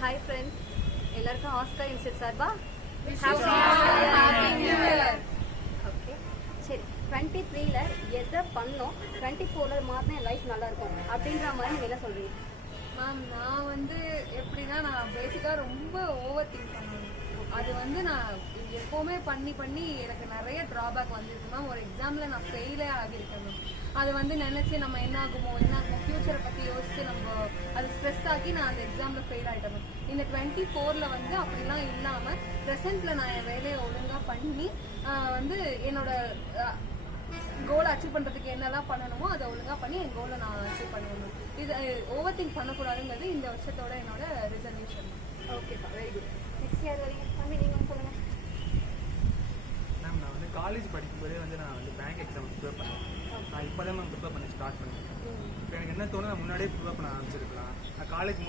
Hi friends, எல்லாருக்கும் Oscar institute சார்பா okay. சரி, 23ல எதை பண்ணோம், 24ல மாற்றினா என் லைஃப் நல்லா இருக்கும் அப்படின்ற மாதிரி நீங்கள் என்ன சொல்கிறீங்க? மேம், நான் வந்து எப்படின்னா, நான் பேசிக்காக ரொம்ப ஓவர் திங்க் பண்ணுவேன். அது வந்து நான் எப்போவுமே பண்ணி எனக்கு நிறைய ட்ராபேக் வந்துருக்கு மேம். ஒரு எக்ஸாமில் நான் ஃபெயிலே ஆகியிருக்கேன் மேம். அதை வந்து நினச்சி நம்ம என்ன ஆகுமோ ஃப்யூச்சரை பற்றி யோசிச்சு நம்ம அது ஸ்ட்ரெஸ் ஆகி நான் அந்த எக்ஸாமில் ஃபெயில் ஆகிட்டேன் மேம். இந்த 24ல வந்து அப்படிலாம் இல்லாமல் ப்ரெசென்ட்டில் நான் என் வேலையை ஒழுங்காக பண்ணி வந்து என்னோட கோலை அச்சீவ் பண்ணுறதுக்கு என்னெல்லாம் பண்ணணுமோ அதை ஒழுங்காக பண்ணி என் கோலை நான் அச்சீவ் பண்ணுவேன். இது ஓவர் திங்க் பண்ணக்கூடாதுங்கிறது இந்த வருஷத்தோட என்னோட ரிசல்யூஷன். ஓகேப்பா, வெரி குட். நெக்ஸ்ட் இயர் வரீங்க தம்பி, நீங்கள் சொல்லுங்கள். மேம், நான் வந்து காலேஜ் படிக்கும்போதே வந்து நான் வந்து பேங்க் எக்ஸாம் ப்ரிப்பேர் பண்ணேன். நான் இப்போ தான் மேம் ப்ரிப்பேர் பண்ணி ஸ்டார்ட் பண்ணேன். இப்போ எனக்கு என்ன தோணும், நான் முன்னாடியே ப்ரிப்பேர் பண்ண ஆரம்பிச்சிருக்கலாம். நான் காலேஜ்